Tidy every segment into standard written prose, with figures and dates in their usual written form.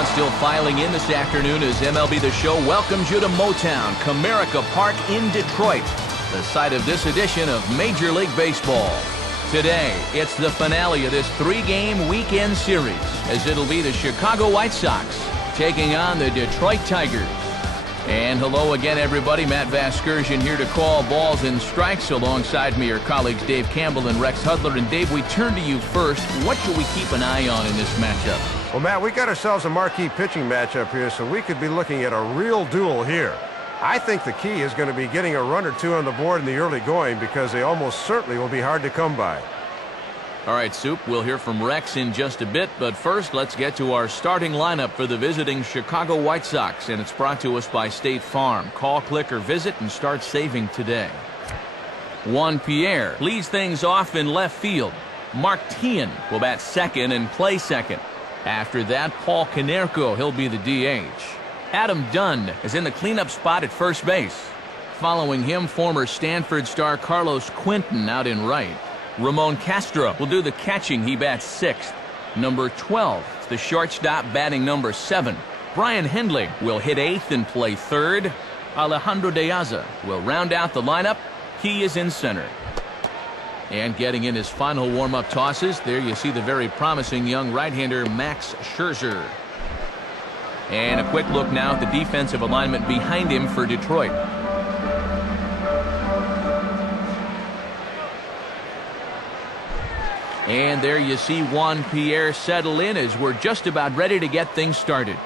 crowd still filing in this afternoon as MLB The Show welcomes you to Motown, Comerica Park in Detroit, the site of this edition of Major League Baseball. Today, it's the finale of this three-game weekend series, as it'll be the Chicago White Sox taking on the Detroit Tigers. And hello again, everybody. Matt Vasgersian here to call balls and strikes. Alongside me are colleagues Dave Campbell and Rex Hudler. And Dave, we turn to you first. What should we keep an eye on in this matchup? Well, Matt, we got ourselves a marquee pitching matchup here, so we could be looking at a real duel here. I think the key is going to be getting a run or two on the board in the early going, because they almost certainly will be hard to come by. All right, Soup, we'll hear from Rex in just a bit, but first let's get to our starting lineup for the visiting Chicago White Sox, and it's brought to us by State Farm. Call, click, or visit and start saving today. Juan Pierre leads things off in left field. Mark Teahan will bat second and play second. After that, Paul Konerko, he'll be the DH. Adam Dunn is in the cleanup spot at first base. Following him, former Stanford star Carlos Quinton out in right. Ramon Castro will do the catching. He bats sixth. Number 12, the shortstop, batting number 7. Brian Hindley will hit eighth and play third. Alejandro De Aza will round out the lineup. He is in center. And getting in his final warm-up tosses, there you see the very promising young right-hander Max Scherzer. And a quick look now at the defensive alignment behind him for Detroit. And there you see Juan Pierre settle in as we're just about ready to get things started.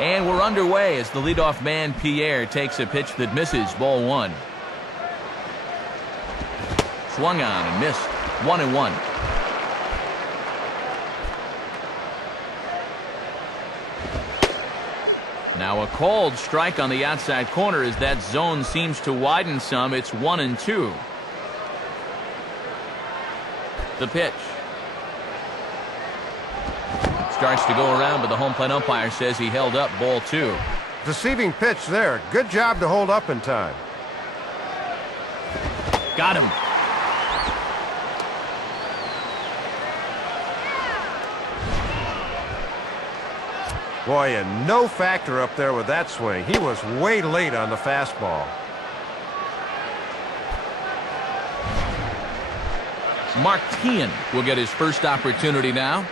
And we're underway as the leadoff man Pierre takes a pitch that misses, ball 1. Swung on and missed, 1-1. Now a called strike on the outside corner as that zone seems to widen some. It's 1-2. The pitch. Starts to go around, but the home plate umpire says he held up, ball 2. Deceiving pitch there. Good job to hold up in time. Got him. Boy, and no factor up there with that swing. He was way late on the fastball. Mark Teahan will get his first opportunity now.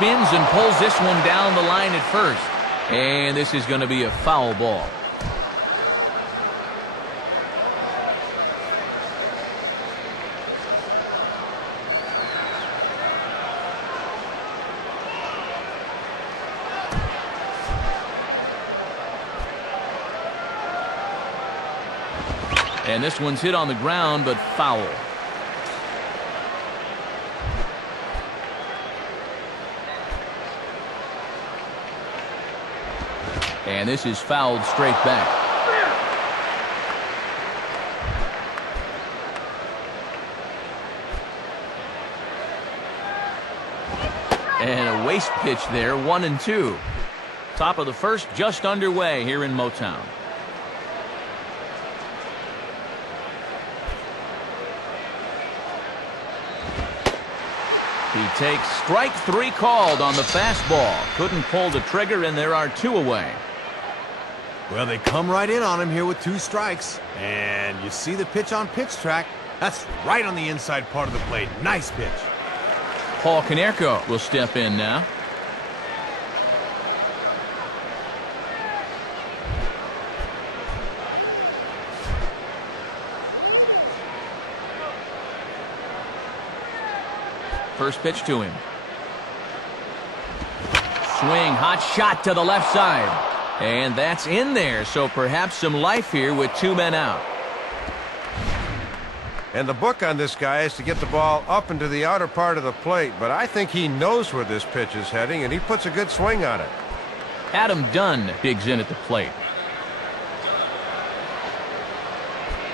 spins and pulls this one down the line at first. And this is going to be a foul ball. And this one's hit on the ground, but foul. And this is fouled straight back. And a waste pitch there, 1-2. Top of the first just underway here in Motown. He takes strike 3 called on the fastball. Couldn't pull the trigger, and there are 2 away. Well, they come right in on him here with 2 strikes. And you see the pitch on pitch track. That's right on the inside part of the plate. Nice pitch. Paul Konerko will step in now. First pitch to him. Swing, hot shot to the left side. And that's in there, so perhaps some life here with 2 men out. And the book on this guy is to get the ball up into the outer part of the plate, but I think he knows where this pitch is heading, and he puts a good swing on it. Adam Dunn digs in at the plate.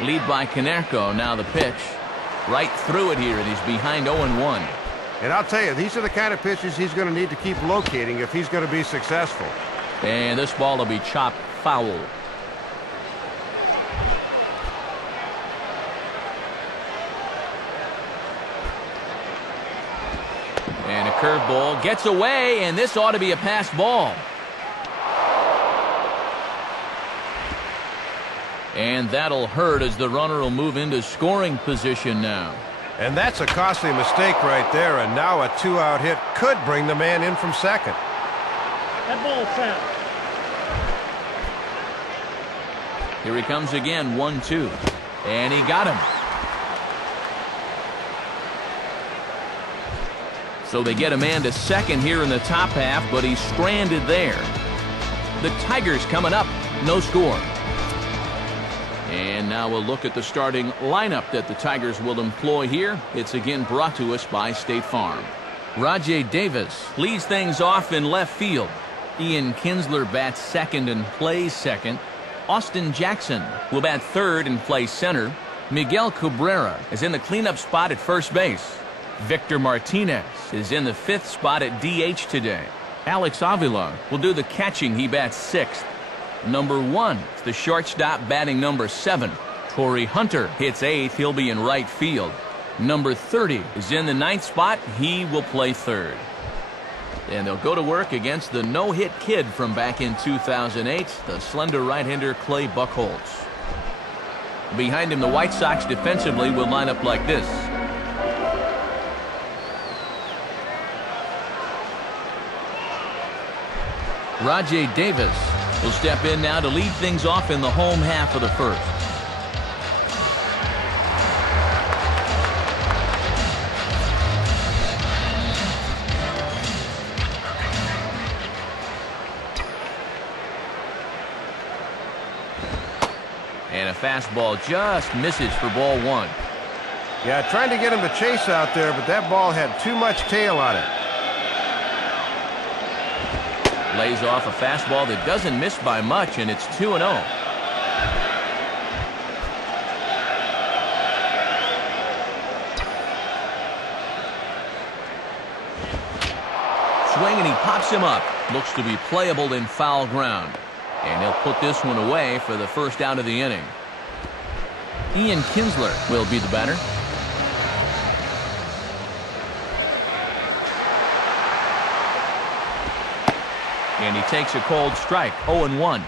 Lead by Konerko, now the pitch. Right through it here, and he's behind 0-1. And I'll tell you, these are the kind of pitches he's going to need to keep locating if he's going to be successful. And this ball will be chopped foul. And a curveball gets away, and this ought to be a pass ball. And that'll hurt as the runner will move into scoring position now. And that's a costly mistake right there, and now a 2-out hit could bring the man in from second. That ball's foul. Here he comes again, 1-2. And he got him. So they get a man to second here in the top half, but he's stranded there. The Tigers coming up, no score. And now we'll look at the starting lineup that the Tigers will employ here. It's again brought to us by State Farm. Rajay Davis leads things off in left field. Ian Kinsler bats second and plays second. Austin Jackson will bat third and play center. Miguel Cabrera is in the cleanup spot at first base. Victor Martinez is in the 5th spot at DH today. Alex Avila will do the catching. He bats 6th. Number 1 is the shortstop batting number 7. Torii Hunter hits 8th. He'll be in right field. Number 30 is in the 9th spot. He will play 3rd. And they'll go to work against the no-hit kid from back in 2008, the slender right-hander Clay Buchholz. Behind him, the White Sox defensively will line up like this. Rajay Davis will step in now to lead things off in the home half of the first. And a fastball just misses for ball 1. Yeah, trying to get him to chase out there, but that ball had too much tail on it. Lays off a fastball that doesn't miss by much, and it's 2-0. Swing, and he pops him up. Looks to be playable in foul ground. And he'll put this one away for the first out of the inning. Ian Kinsler will be the batter. And he takes a cold strike, 0-1.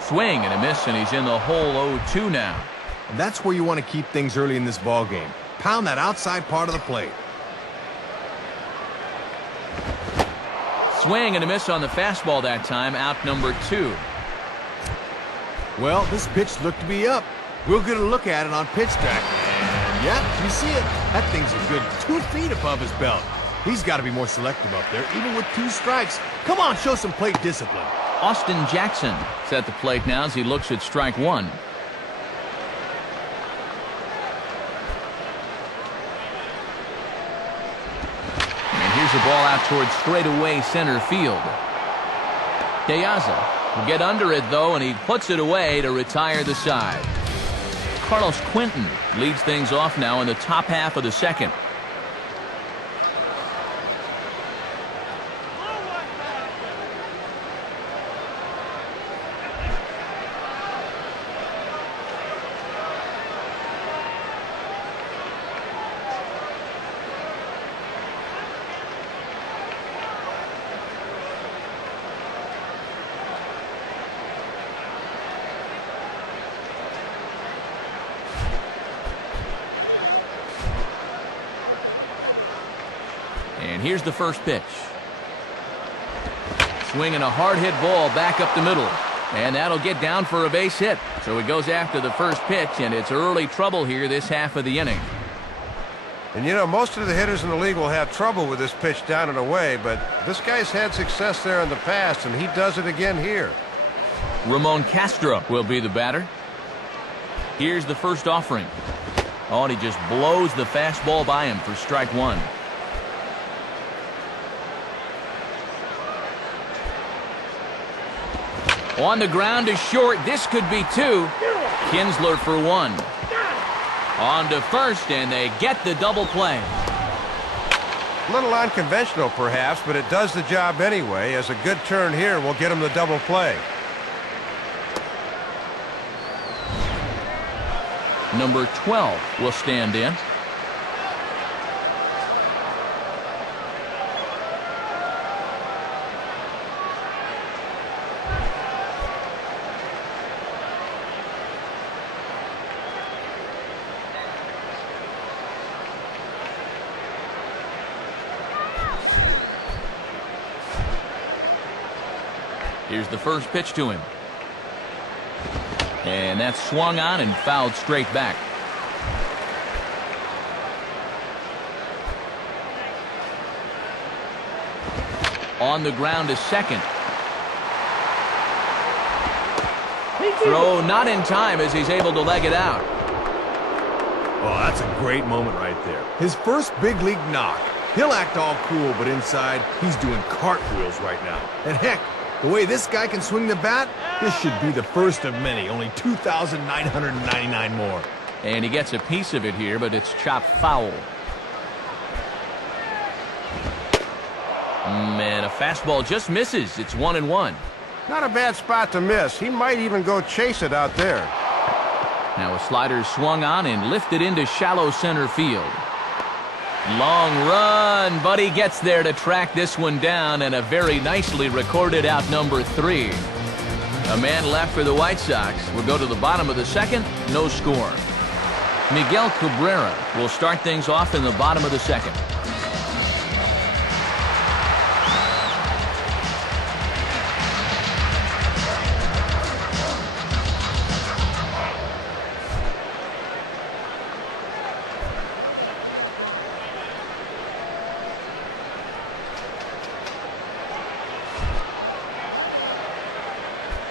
Swing and a miss, and he's in the hole 0-2 now. And that's where you want to keep things early in this ball game. Pound that outside part of the plate. Swing and a miss on the fastball that time, out number 2. Well, this pitch looked to be up. We'll get a look at it on pitch track. And yeah, you see it. That thing's a good 2 feet above his belt. He's got to be more selective up there, even with 2 strikes. Come on, show some plate discipline. Austin Jackson is at the plate now as he looks at strike 1. And here's the ball out towards straightaway center field. Deaza will get under it, though, and he puts it away to retire the side. Carlos Quinton leads things off now in the top half of the second. And here's the first pitch. Swinging a hard hit ball back up the middle. And that'll get down for a base hit. So he goes after the first pitch, and it's early trouble here this half of the inning. And you know, most of the hitters in the league will have trouble with this pitch down and away, but this guy's had success there in the past, and he does it again here. Ramon Castro will be the batter. Here's the first offering. Oh, and he just blows the fastball by him for strike 1. On the ground to short. This could be 2. Kinsler for 1. On to first, and they get the double play. A little unconventional, perhaps, but it does the job anyway, as a good turn here will get him the double play. Number 12 will stand in. Here's the first pitch to him. And that's swung on and fouled straight back. On the ground to second. Throw not in time as he's able to leg it out. Oh, that's a great moment right there. His first big league knock. He'll act all cool, but inside, he's doing cartwheels right now. And heck, the way this guy can swing the bat, this should be the first of many, only 2,999 more. And he gets a piece of it here, but it's chopped foul. And a fastball just misses. It's 1-1. Not a bad spot to miss. He might even go chase it out there. Now a slider swung on and lifted into shallow center field. Long run, but he gets there to track this one down, and a very nicely recorded out number 3. A man left for the White Sox. We'll go to the bottom of the second, no score. Miguel Cabrera will start things off in the bottom of the second.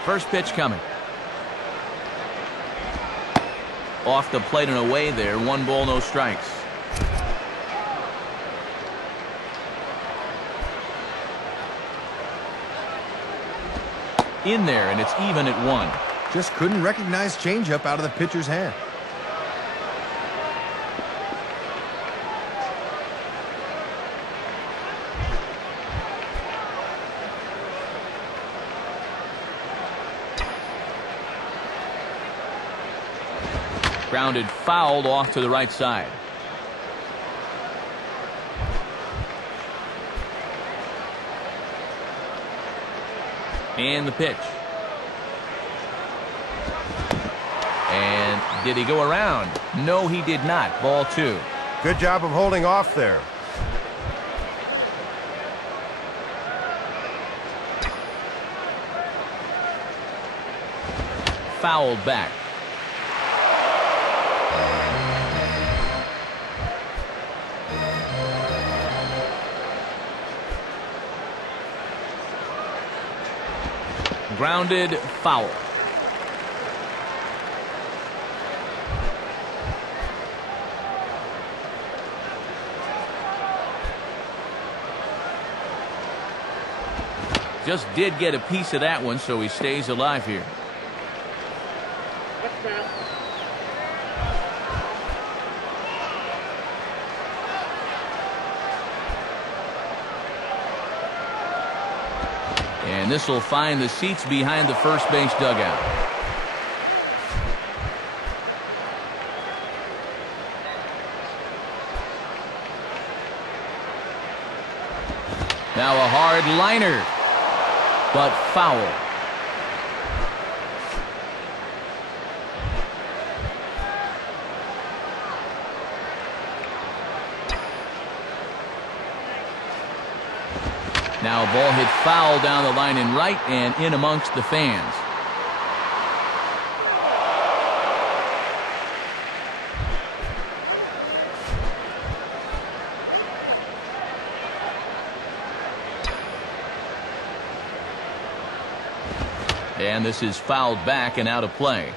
First pitch coming. Off the plate and away there. 1 ball, no strikes. In there, and it's even at 1. Just couldn't recognize changeup out of the pitcher's hand. Grounded fouled off to the right side. And the pitch. And Did he go around? No, he did not. Ball 2. Good job of holding off there. Fouled back. Grounded, foul. Just did get a piece of that one, so he stays alive here. And this will find the seats behind the first base dugout. Now a hard liner, but foul. Now a ball hit foul down the line in right and in amongst the fans. And this is fouled back and out of play.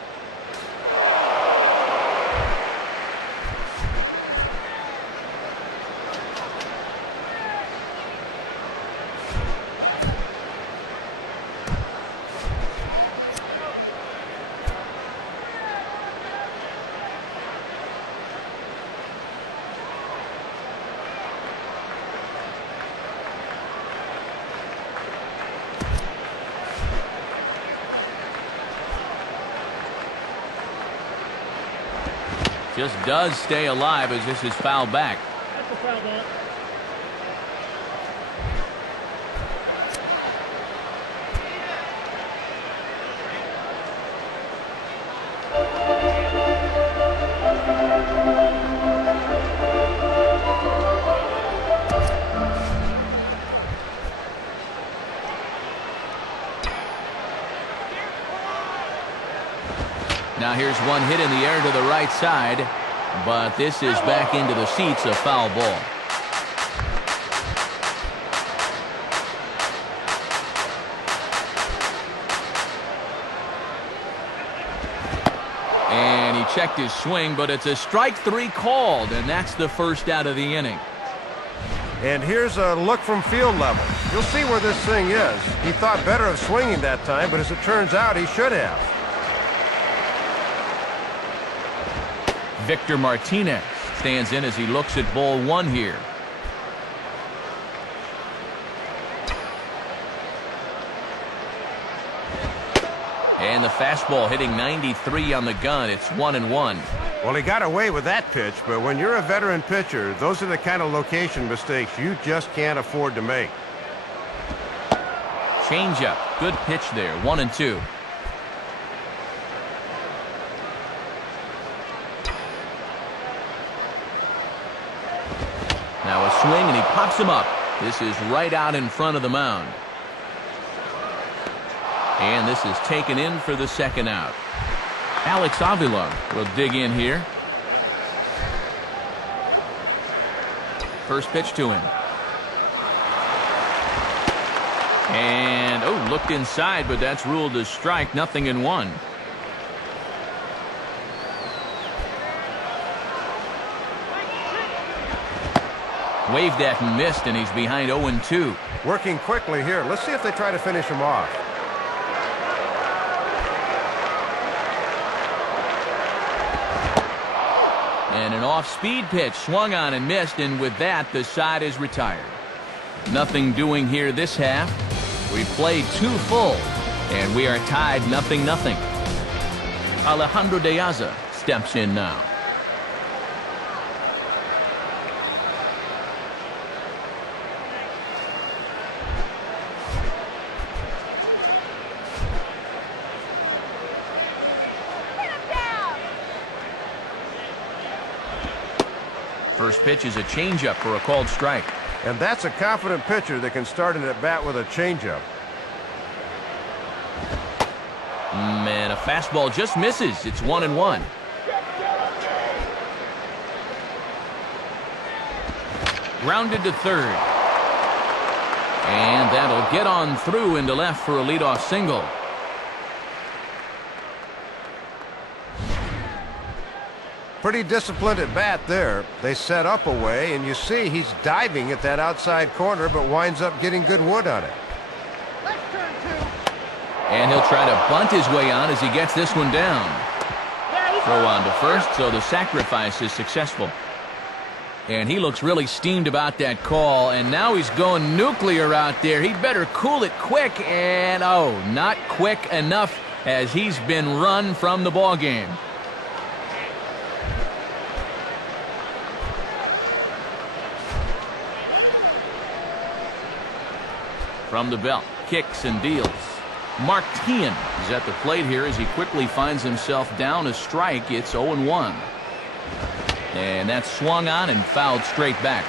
Just does stay alive as this is fouled back. That's a foul ball. Now here's one hit in the air to the right side, but this is back into the seats, a foul ball. And he checked his swing, but it's a strike 3 called, and that's the first out of the inning. And here's a look from field level. You'll see where this thing is. He thought better of swinging that time, but as it turns out, he should have. Victor Martinez stands in as he looks at ball 1 here. And the fastball hitting 93 on the gun. It's 1-1. Well, he got away with that pitch, but when you're a veteran pitcher, those are the kind of location mistakes you just can't afford to make. Changeup. Good pitch there. 1-2. Now a swing, and he pops him up. This is right out in front of the mound. And this is taken in for the second out. Alex Avila will dig in here. First pitch to him. And, oh, looked inside, but that's ruled a strike. 0-1. Waved at and missed, and he's behind 0-2. Working quickly here. Let's see if they try to finish him off. And an off-speed pitch swung on and missed, and with that, the side is retired. Nothing doing here this half. We've played 2 full, and we are tied 0-0. Alejandro De Aza steps in now. First pitch is a changeup for a called strike. And that's a confident pitcher that can start an at-bat with a changeup. And a fastball just misses. It's 1-1. Grounded to third. And that'll get on through into left for a leadoff single. Pretty disciplined at bat there. They set up away, and you see he's diving at that outside corner, but winds up getting good wood on it. And he'll try to bunt his way on as he gets this one down. Throw on to first, so the sacrifice is successful. And he looks really steamed about that call, and now he's going nuclear out there. He'd better cool it quick, and oh, not quick enough as he's been run from the ball game. From the belt, kicks and deals. Martian is at the plate here as he quickly finds himself down a strike. It's 0-1. And that's swung on and fouled straight back.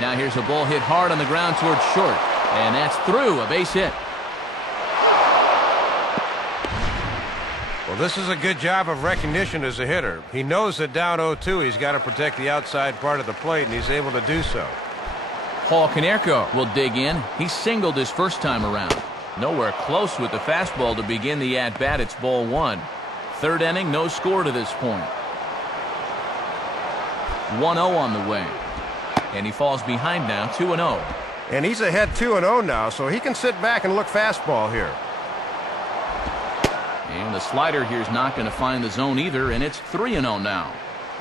Now here's a ball hit hard on the ground towards short. And that's through, a base hit. Well, this is a good job of recognition as a hitter. He knows that down 0-2 he's got to protect the outside part of the plate, and he's able to do so. Paul Konerko will dig in. He singled his first time around. Nowhere close with the fastball to begin the at-bat. It's ball one. Third inning, no score to this point. 1-0 on the way. And he falls behind now, 2-0. And he's ahead 2-0 now, so he can sit back and look fastball here. And the slider here's not going to find the zone either, and it's 3-0 now.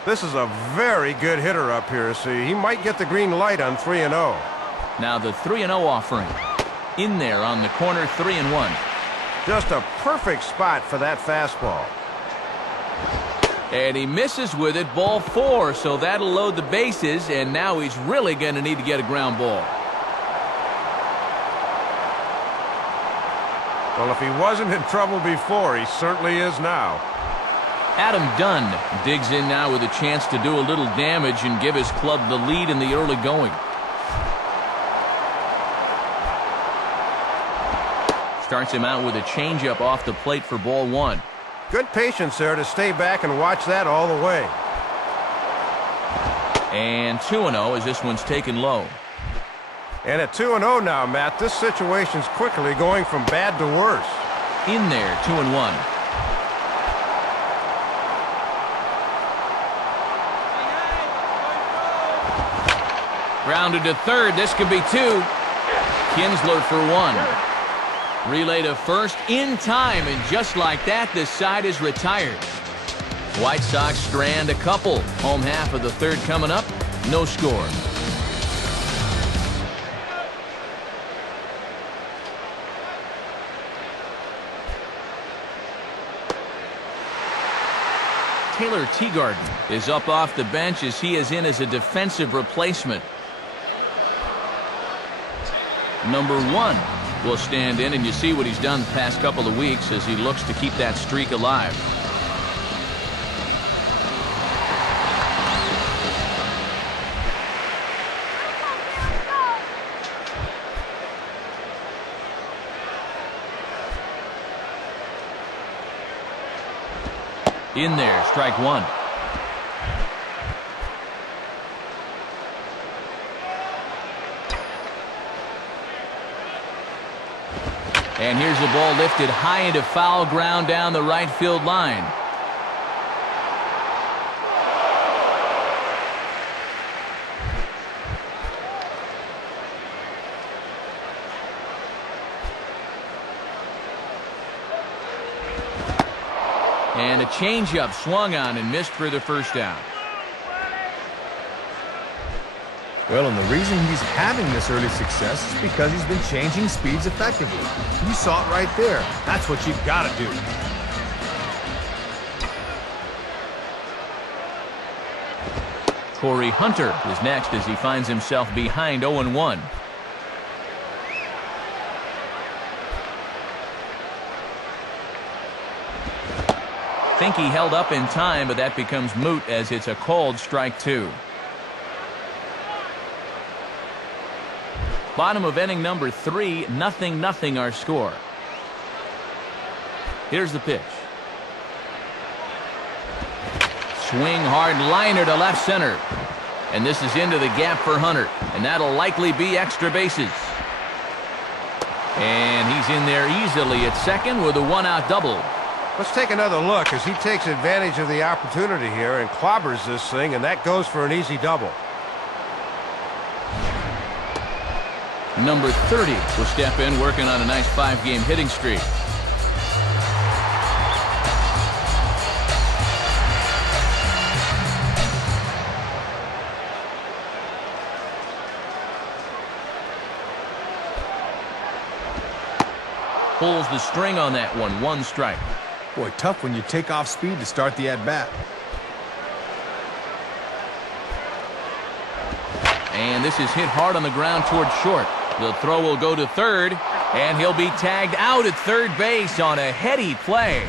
This is a very good hitter up here, so he might get the green light on 3-0. Now the 3-0 offering. In there on the corner, 3-1. Just a perfect spot for that fastball. And he misses with it, ball four, so that'll load the bases, and now he's really going to need to get a ground ball. Well, if he wasn't in trouble before, he certainly is now. Adam Dunn digs in now with a chance to do a little damage and give his club the lead in the early going. Starts him out with a changeup off the plate for ball one. Good patience there to stay back and watch that all the way. And 2-0 as this one's taken low. And at 2-0 now, Matt, this situation's quickly going from bad to worse. In there, 2-1. Grounded to third. This could be two. Kinsler for one. Relay to first in time, and just like that, this side is retired. White Sox strand a couple. Home half of the third coming up. No score. Taylor Teagarden is up off the bench as he is in as a defensive replacement. Number one will stand in, and you see what he's done the past couple of weeks as he looks to keep that streak alive. In there, strike one. And here's the ball lifted high into foul ground down the right field line. And a changeup swung on and missed for the first out. Well, and the reason he's having this early success is because he's been changing speeds effectively. You saw it right there. That's what you've got to do. Torii Hunter is next as he finds himself behind 0-1. Think he held up in time, but that becomes moot as it's a called strike 2. Bottom of inning number 3, 0-0 our score. Here's the pitch. Swing hard liner to left center. And this is into the gap for Hunter. And that'll likely be extra bases. And he's in there easily at second with a 1-out double. Let's take another look as he takes advantage of the opportunity here and clobbers this thing, and that goes for an easy double. Number 30 will step in, working on a nice 5-game hitting streak. Pulls the string on that one. 1 strike. Boy, tough when you take off speed to start the at-bat. And this is hit hard on the ground toward short. The throw will go to third, and he'll be tagged out at third base on a heady play.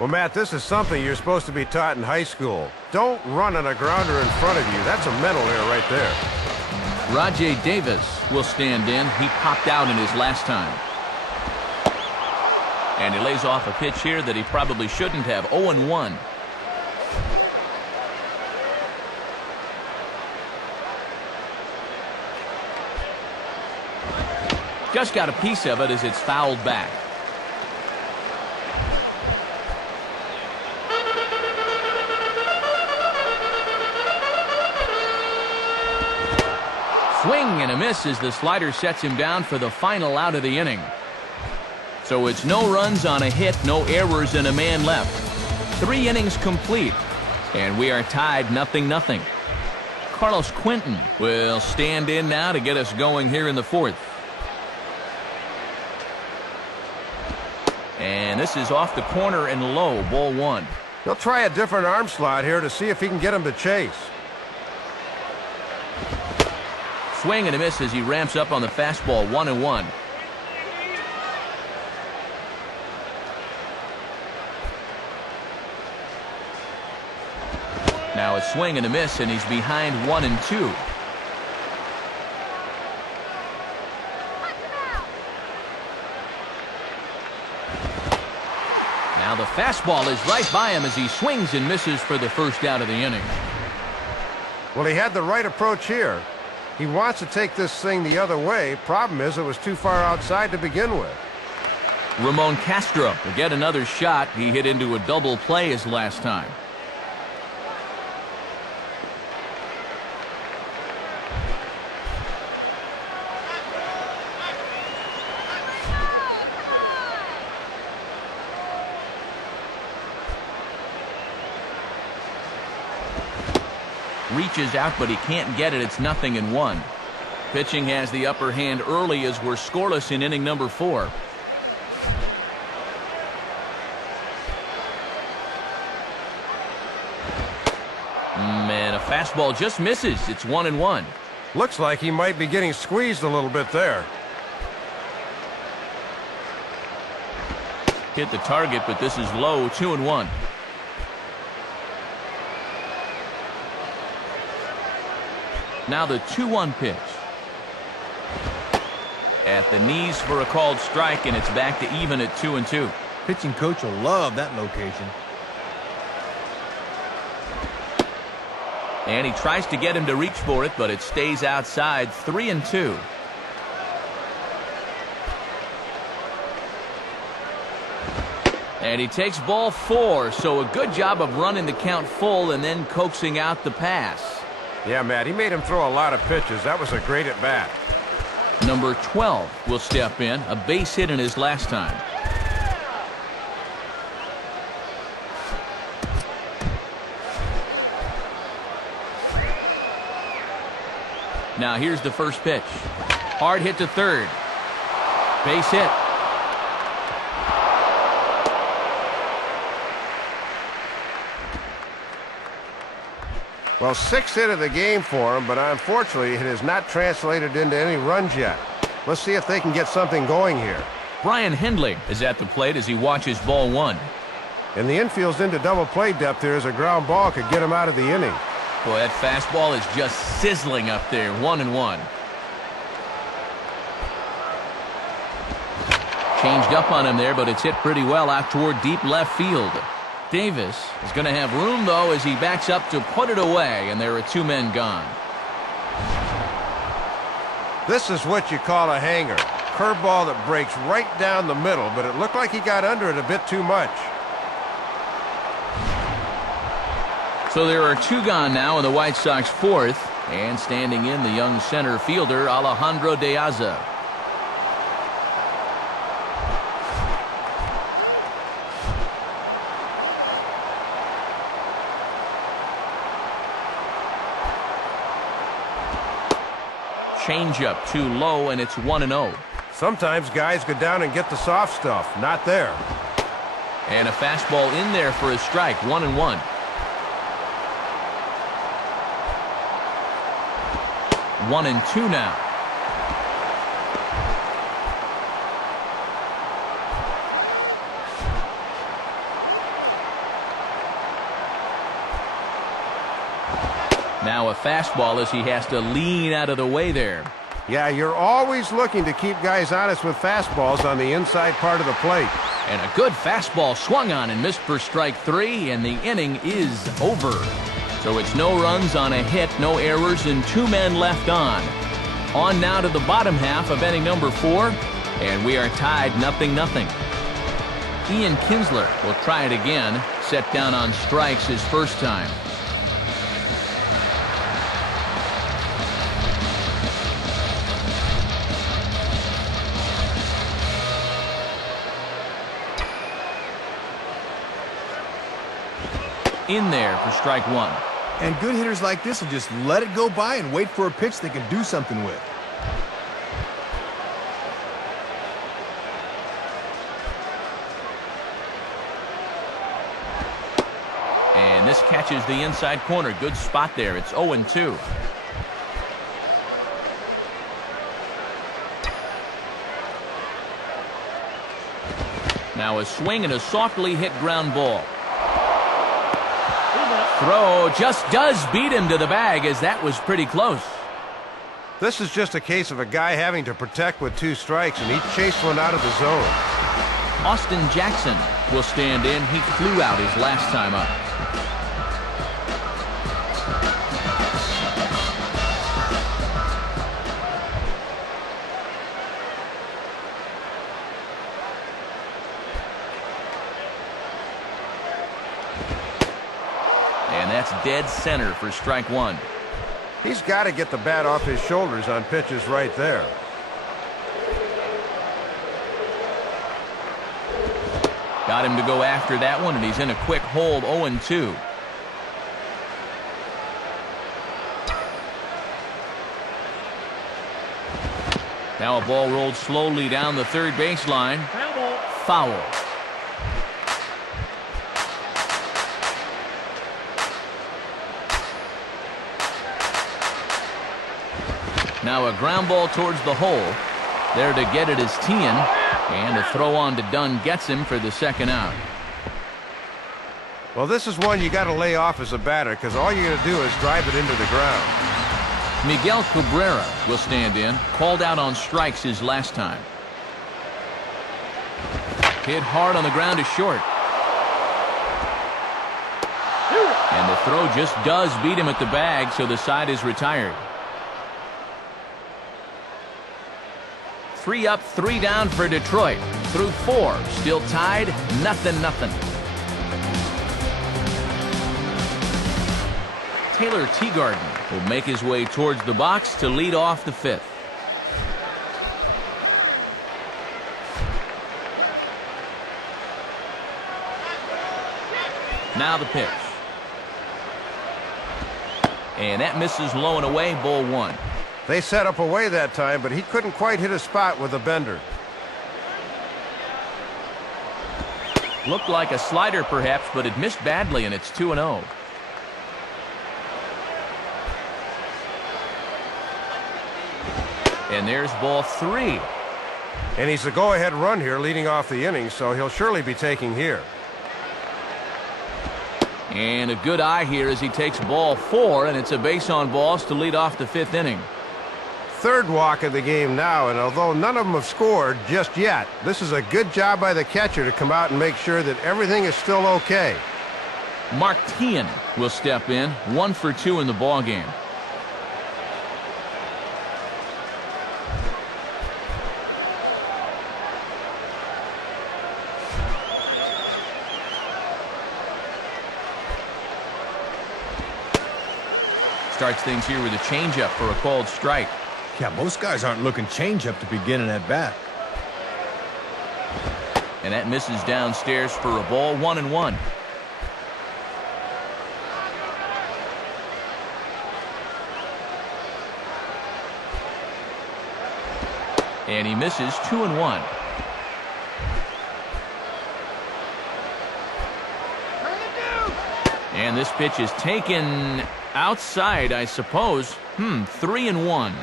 Well, Matt, this is something you're supposed to be taught in high school. Don't run on a grounder in front of you. That's a mental error right there. Rajay Davis will stand in. He popped out in his last time. And he lays off a pitch here that he probably shouldn't have. 0-1. Just got a piece of it as it's fouled back. Swing and a miss as the slider sets him down for the final out of the inning. So it's no runs on a hit, no errors, and a man left. 3 innings complete, and we are tied 0-0. Carlos Quentin will stand in now to get us going here in the 4th. And this is off the corner and low, ball 1. He'll try a different arm slot here to see if he can get him to chase. Swing and a miss as he ramps up on the fastball. 1-1. Now a swing and a miss, and he's behind 1-2. Now the fastball is right by him as he swings and misses for the first out of the inning. Well, he had the right approach here. He wants to take this thing the other way. Problem is it was too far outside to begin with. Ramon Castro will get another shot. He hit into a double play his last time. Reaches out, but he can't get it. It's 0-1. Pitching has the upper hand early as we're scoreless in inning number 4. Man, a fastball just misses. It's 1-1. Looks like he might be getting squeezed a little bit there. Hit the target, but this is low. 2-1. Now the 2-1 pitch. At the knees for a called strike, and it's back to even at 2-2. Pitching coach will love that location. And he tries to get him to reach for it, but it stays outside. 3-2. And he takes ball 4, so a good job of running the count full and then coaxing out the pass. Yeah, Matt, he made him throw a lot of pitches. That was a great at-bat. Number 12 will step in, a base hit in his last time. Now here's the first pitch. Hard hit to third. Base hit. Well, 6th hit of the game for him, but unfortunately it has not translated into any runs yet. Let's see if they can get something going here. Brian Hendley is at the plate as he watches ball 1. And the infield's into double play depth here as a ground ball could get him out of the inning. Boy, that fastball is just sizzling up there. 1-1. Changed up on him there, but it's hit pretty well out toward deep left field. Davis is going to have room, though, as he backs up to put it away, and there are 2 men gone. This is what you call a hanger. Curveball that breaks right down the middle, but it looked like he got under it a bit too much. So there are 2 gone now in the White Sox 4th, and standing in the young center fielder, Alejandro De Aza. Changeup too low, and it's 1-0. Sometimes guys go down and get the soft stuff. Not there. And a fastball in there for a strike. 1-1. One and two now. Now a fastball as he has to lean out of the way there. Yeah, you're always looking to keep guys honest with fastballs on the inside part of the plate. And a good fastball swung on and missed for strike 3, and the inning is over. So it's no runs on a hit, no errors, and 2 men left on. On now to the bottom half of inning number 4, and we are tied 0-0. Ian Kinsler will try it again, set down on strikes his first time. In there for strike 1. And good hitters like this will just let it go by and wait for a pitch they can do something with. And this catches the inside corner. Good spot there. It's 0-2. Now a swing and a softly hit ground ball. Throw just does beat him to the bag, as that was pretty close. This is just a case of a guy having to protect with 2 strikes, and he chased one out of the zone. Austin Jackson will stand in. He flew out his last time up. That's dead center for strike 1. He's got to get the bat off his shoulders on pitches right there. Got him to go after that one, and he's in a quick hold. 0-2. Now a ball rolled slowly down the third baseline. Foul. Now a ground ball towards the hole. There to get it is Tien. And a throw on to Dunn gets him for the second out. Well, this is one you got to lay off as a batter, because all you're going to do is drive it into the ground. Miguel Cabrera will stand in. Called out on strikes his last time. Hit hard on the ground to short. And the throw just does beat him at the bag, so the side is retired. 3 up, 3 down for Detroit. Through 4, still tied, 0-0. Taylor Teagarden will make his way towards the box to lead off the 5th. Now the pitch. And that misses low and away, ball 1. They set up away that time, but he couldn't quite hit a spot with a bender. Looked like a slider perhaps, but it missed badly, and it's 2-0. And there's ball 3. And he's the go-ahead run here leading off the inning, so he'll surely be taking here. And a good eye here as he takes ball 4, and it's a base on balls to lead off the 5th inning. Third walk of the game now, and although none of them have scored just yet, this is a good job by the catcher to come out and make sure that everything is still okay. Martin will step in, 1 for 2 in the ball game. Starts things here with a changeup for a called strike. Yeah, most guys aren't looking changeup to begin an at-bat. And that misses downstairs for a ball, 1-1. And he misses, 2-1. And this pitch is taken outside, I suppose. 3-1.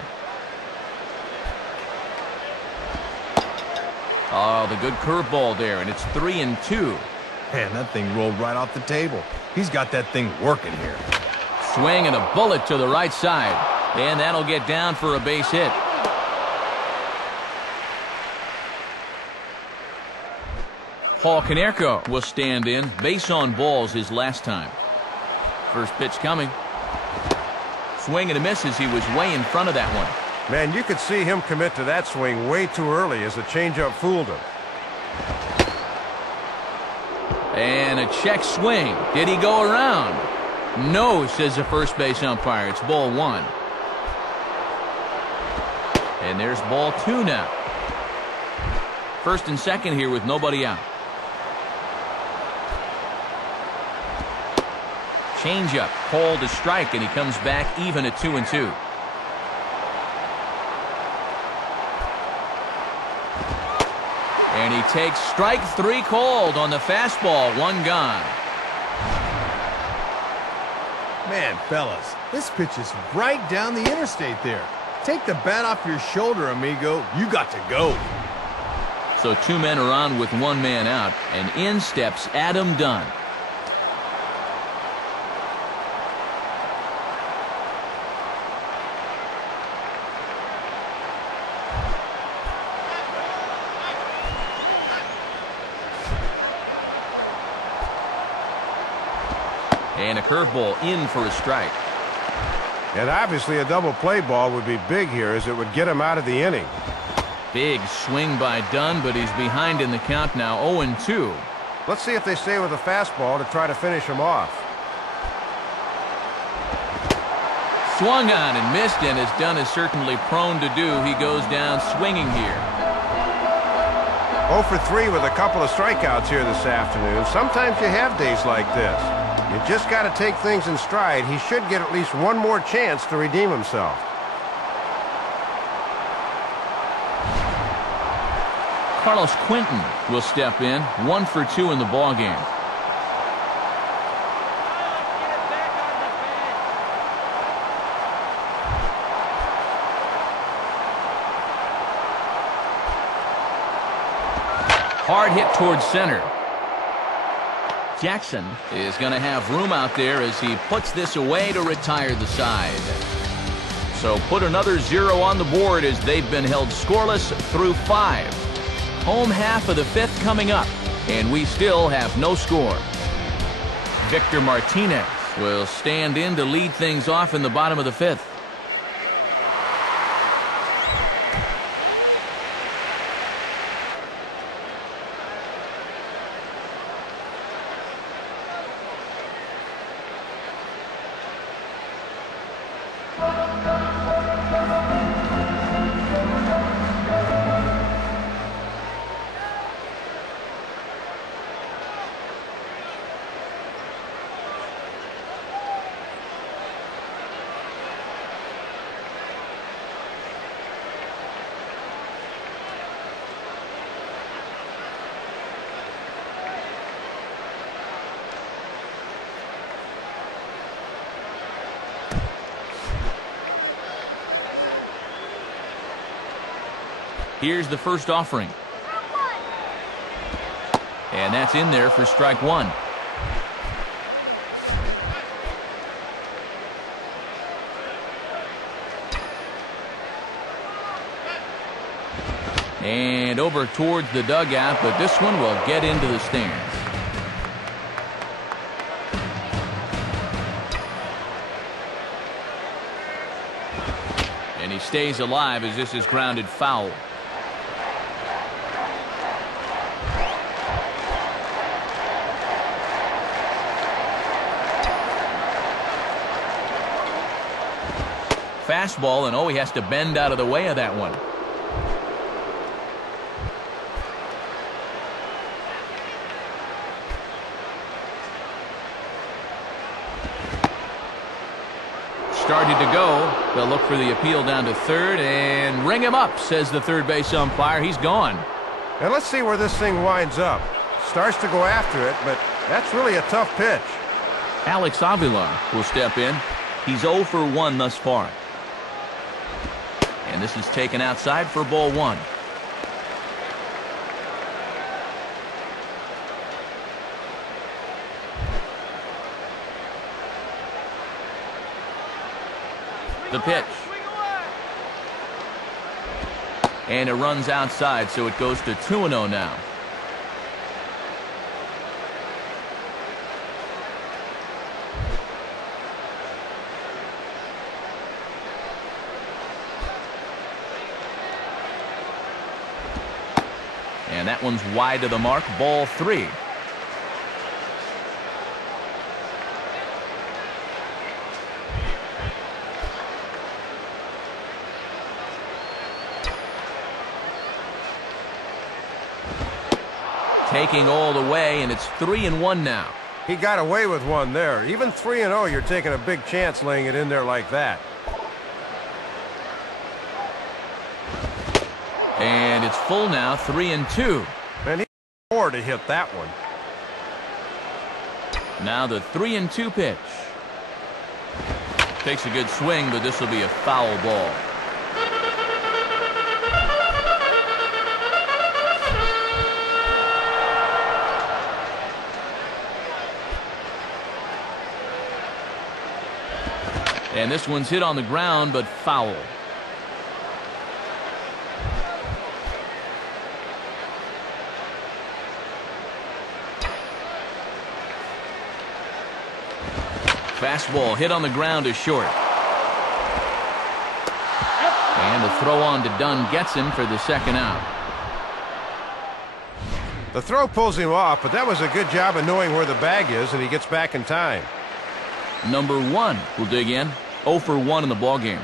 Oh, the good curveball there, and it's 3-2. Man, that thing rolled right off the table. He's got that thing working here. Swing and a bullet to the right side. And that'll get down for a base hit. Paul Konerko will stand in. Base on balls his last time. First pitch coming. Swing and a miss as he was way in front of that one. Man, you could see him commit to that swing way too early as the changeup fooled him. And a check swing. Did he go around? No, says the first base umpire. It's ball 1. And there's ball 2 now. First and second here with nobody out. Changeup called a strike, and he comes back even at 2-2. And he takes strike 3 called on the fastball. 1 gone. Man, fellas, this pitch is right down the interstate there. Take the bat off your shoulder, amigo. You got to go. So 2 men are on with 1 man out, and in steps Adam Dunn. And a curveball in for a strike. And obviously a double play ball would be big here as it would get him out of the inning. Big swing by Dunn, but he's behind in the count now, 0-2. Let's see if they stay with a fastball to try to finish him off. Swung on and missed, and as Dunn is certainly prone to do, he goes down swinging here. 0 for 3 with a couple of strikeouts here this afternoon. Sometimes you have days like this. You just got to take things in stride. He should get at least one more chance to redeem himself. Carlos Quinton will step in, 1 for 2 in the ball game. Hard hit towards center. Jackson is going to have room out there as he puts this away to retire the side. So put another 0 on the board as they've been held scoreless through 5. Home half of the 5th coming up, and we still have no score. Victor Martinez will stand in to lead things off in the bottom of the 5th. Here's the first offering. And that's in there for strike one. And over towards the dugout, but this one will get into the stands. And he stays alive as this is grounded foul. Fastball, and oh, he has to bend out of the way of that one. Started to go. They'll look for the appeal down to third and ring him up, says the third base umpire. He's gone. And let's see where this thing winds up. Starts to go after it, but that's really a tough pitch. Alex Avilar will step in. He's 0 for 1 thus far. And this is taken outside for ball one. The pitch. And it runs outside, so it goes to 2-0 now. And that one's wide to the mark, ball 3. Taking all the way, and it's 3-1 now. He got away with one there. Even 3-0, you're taking a big chance laying it in there like that. And it's full now, 3-2. And he more to hit that one. Now the 3-2 pitch. Takes a good swing, but this will be a foul ball. And this one's hit on the ground, but foul. Fastball hit on the ground is short. And the throw on to Dunn gets him for the second out. The throw pulls him off, but that was a good job of knowing where the bag is, and he gets back in time. Number 1 will dig in. 0 for 1 in the ballgame.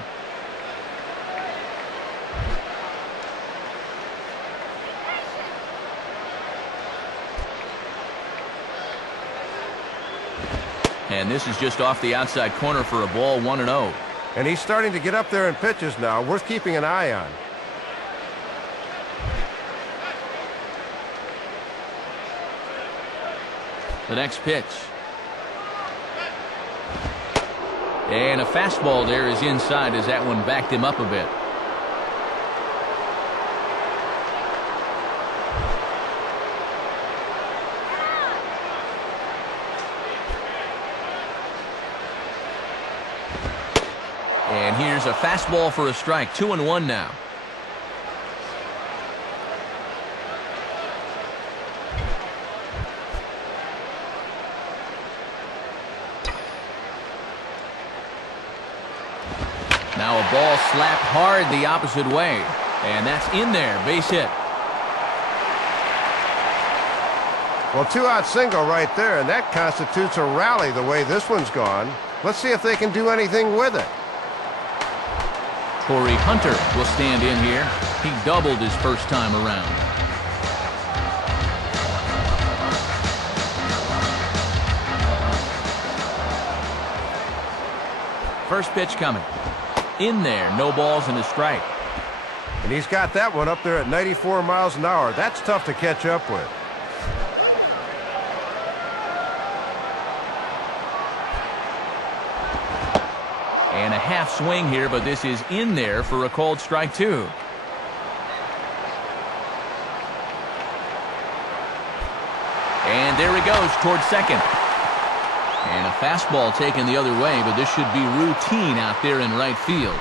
And this is just off the outside corner for a ball, 1-0. And he's starting to get up there in pitches now, worth keeping an eye on. The next pitch. And a fastball there is inside as that one backed him up a bit. And here's a fastball for a strike. 2-1 now. Now a ball slapped hard the opposite way. And that's in there. Base hit. Well, 2-out single right there, and that constitutes a rally the way this one's gone. Let's see if they can do anything with it. Torii Hunter will stand in here. He doubled his first time around. First pitch coming. In there, no balls and a strike. And he's got that one up there at 94 miles an hour. That's tough to catch up with. And a half swing here, but this is in there for a called strike 2. And there he goes towards second. And a fastball taken the other way, but this should be routine out there in right field.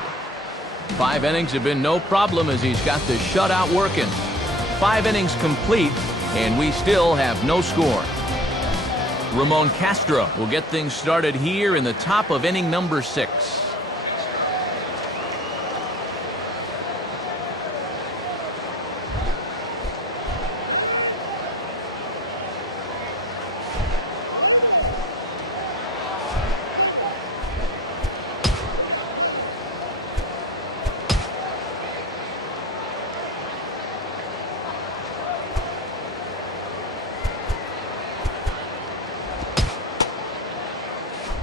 5 innings have been no problem as he's got the shutout working. 5 innings complete, and we still have no score. Ramon Castro will get things started here in the top of inning number 6.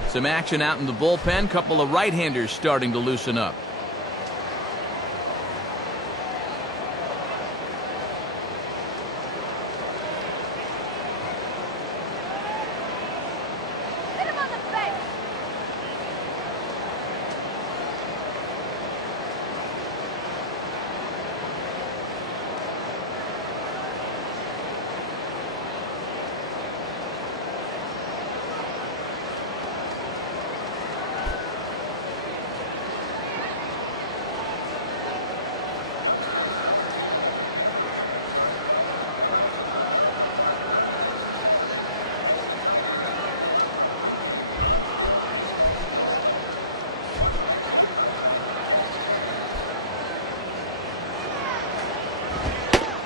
Some action out in the bullpen. Couple of right-handers starting to loosen up.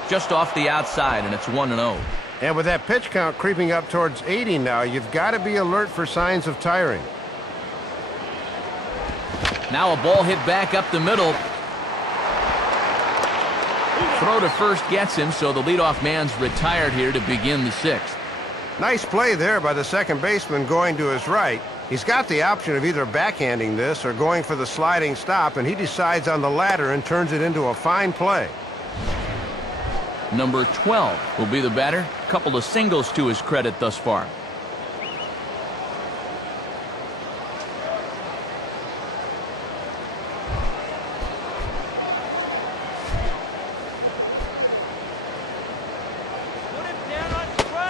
Just off the outside, and it's 1-0. And with that pitch count creeping up towards 80 now, you've got to be alert for signs of tiring. Now a ball hit back up the middle. Throw to first gets him, so the leadoff man's retired here to begin the 6th. Nice play there by the second baseman going to his right. He's got the option of either backhanding this or going for the sliding stop, and he decides on the latter and turns it into a fine play. Number 12 will be the batter. Couple of singles to his credit thus far.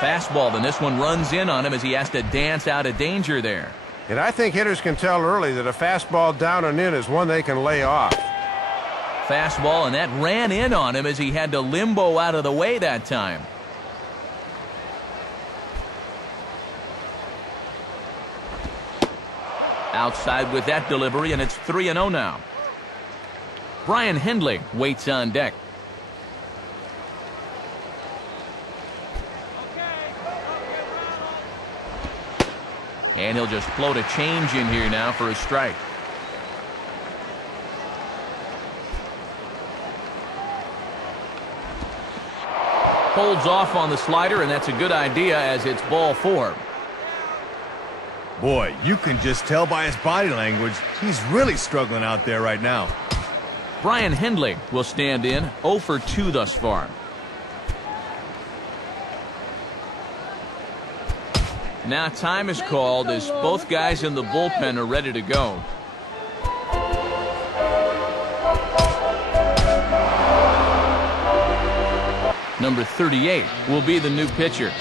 Fastball, then this one runs in on him as he has to dance out of danger there. And I think hitters can tell early that a fastball down and in is one they can lay off. Fastball, and that ran in on him as he had to limbo out of the way that time. Outside with that delivery, and it's 3-0 now. Brian Hindley waits on deck. And he'll just float a change in here now for a strike. Holds off on the slider, and that's a good idea as it's ball 4. Boy, you can just tell by his body language, he's really struggling out there right now. Brian Hindley will stand in, 0 for 2 thus far. Now time is called as both guys in the bullpen are ready to go. Number 38 will be the new pitcher.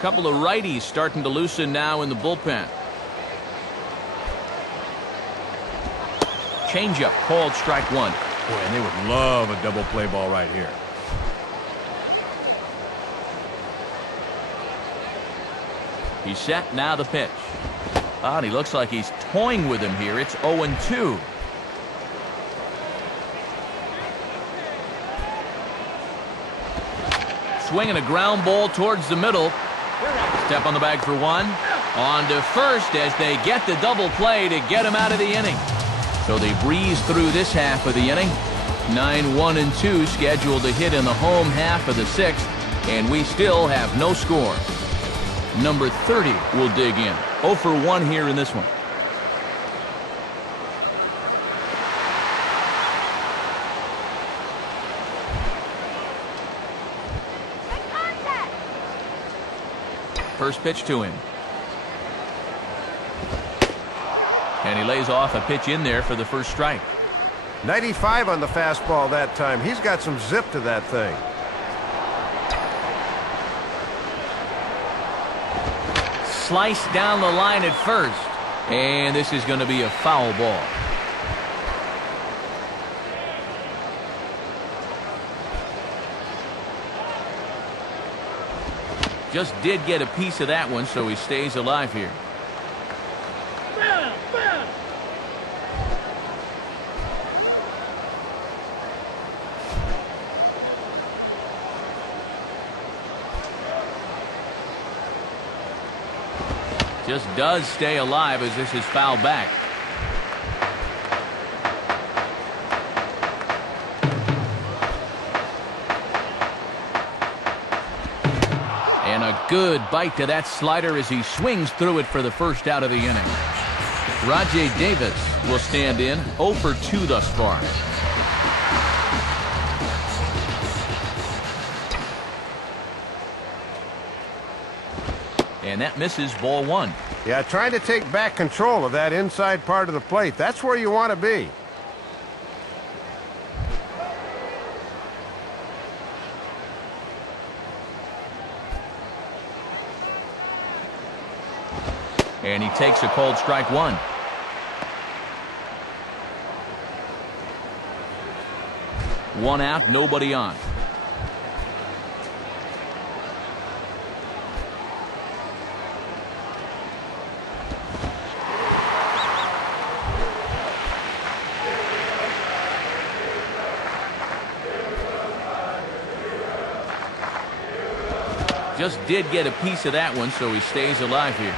Couple of righties starting to loosen now in the bullpen. Changeup called strike 1. Boy, and they would love a double play ball right here. He's set, now the pitch. And he looks like he's toying with him here. It's 0-2. Swinging a ground ball towards the middle. Step on the bag for 1. On to first as they get the double play to get him out of the inning. So they breeze through this half of the inning. 9-1-2 scheduled to hit in the home half of the 6th, and we still have no score. Number 30 will dig in. 0 for 1 here in this one. First pitch to him. And he lays off a pitch in there for the first strike. 95 on the fastball that time. He's got some zip to that thing. Sliced down the line at first. And this is going to be a foul ball. Just did get a piece of that one, so he stays alive here. Just does stay alive as this is fouled back. And a good bite to that slider as he swings through it for the first out of the inning. Rajay Davis will stand in, 0 for 2 thus far. And that misses, ball 1. Yeah, trying to take back control of that inside part of the plate. That's where you want to be. And he takes a called strike 1. One out, nobody on. Just did get a piece of that one, so he stays alive here.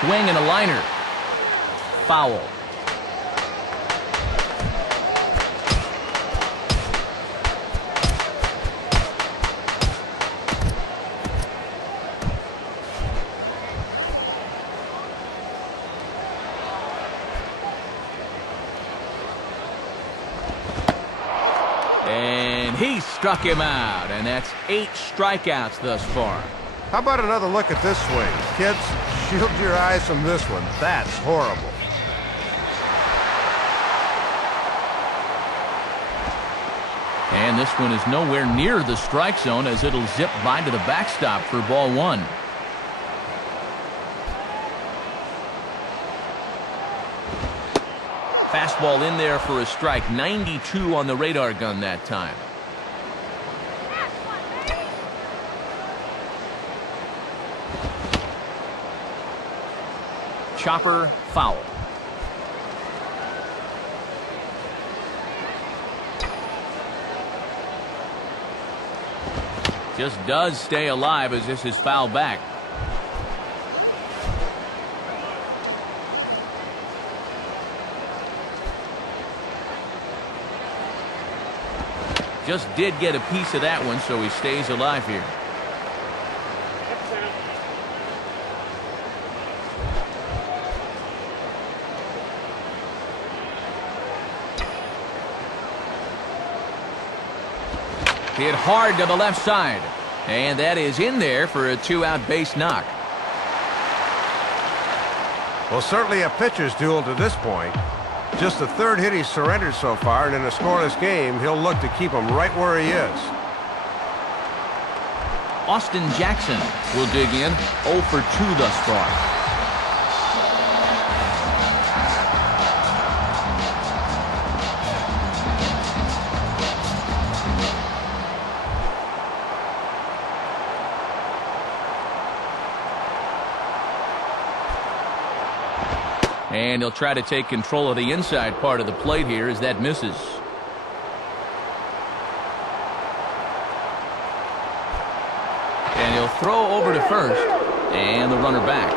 Swing and a liner. Foul. And he struck him out, and that's 8 strikeouts thus far. How about another look at this swing? Kids, shield your eyes from this one. That's horrible. And this one is nowhere near the strike zone as it'll zip by to the backstop for ball 1. Fastball in there for a strike. 92 on the radar gun that time. Chopper, foul. Just does stay alive as this is fouled back. Just did get a piece of that one, so he stays alive here. Hit hard to the left side. And that is in there for a 2-out base knock. Well, certainly a pitcher's duel to this point. Just the 3rd hit he's surrendered so far, and in a scoreless game, he'll look to keep him right where he is. Austin Jackson will dig in, 0 for 2 thus far. And he'll try to take control of the inside part of the plate here as that misses. And he'll throw over to first, and the runner back.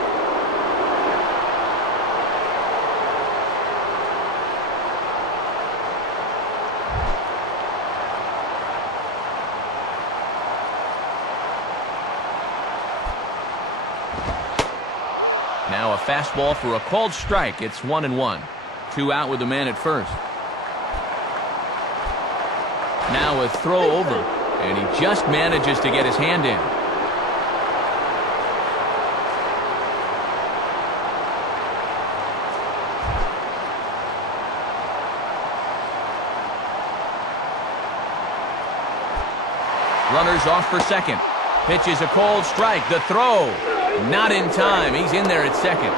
Now a fastball for a called strike. It's 1-1. 2 out with the man at first. Now a throw over, and he just manages to get his hand in. Runners off for second. Pitch is a cold strike. The throw, not in time. He's in there at second.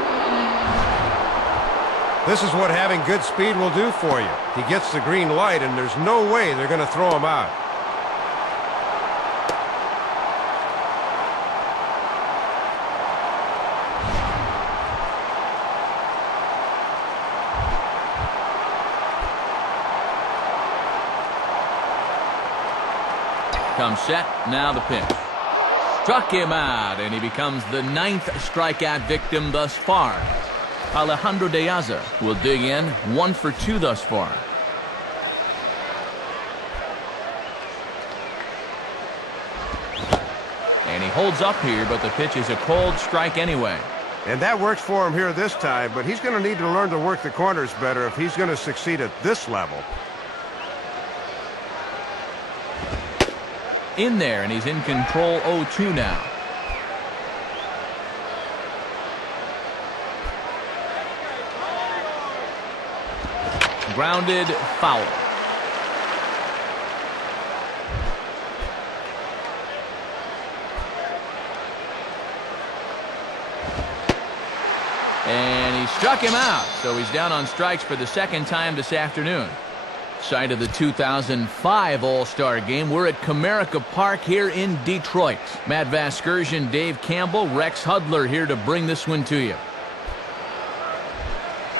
This is what having good speed will do for you. He gets the green light, and there's no way they're going to throw him out. Comes set, now the pitch. Struck him out, and he becomes the 9th strikeout victim thus far. Alejandro De Aza will dig in, 1 for 2 thus far. And he holds up here, but the pitch is a cold strike anyway. And that works for him here this time, but he's going to need to learn to work the corners better if he's going to succeed at this level. In there, and he's in control 0-2 now. Grounded, foul. And he struck him out, so he's down on strikes for the second time this afternoon. Site of the 2005 All-Star Game. We're at Comerica Park here in Detroit. Matt Vasgersian, Dave Campbell, Rex Hudler here to bring this one to you.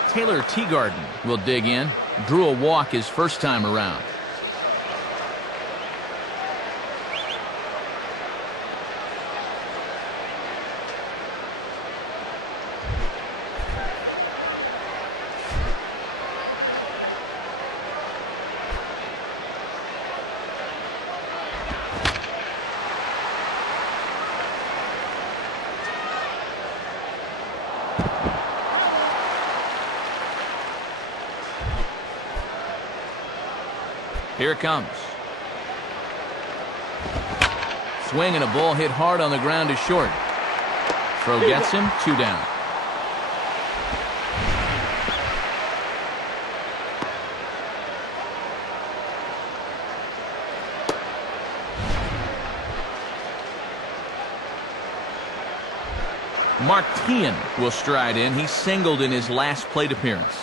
Taylor Teagarden will dig in. Drew a walk his first time around. Here it comes. Swing and a ball hit hard on the ground is short. Throw gets him, 2 down. Mark Teahan will stride in. He singled in his last plate appearance.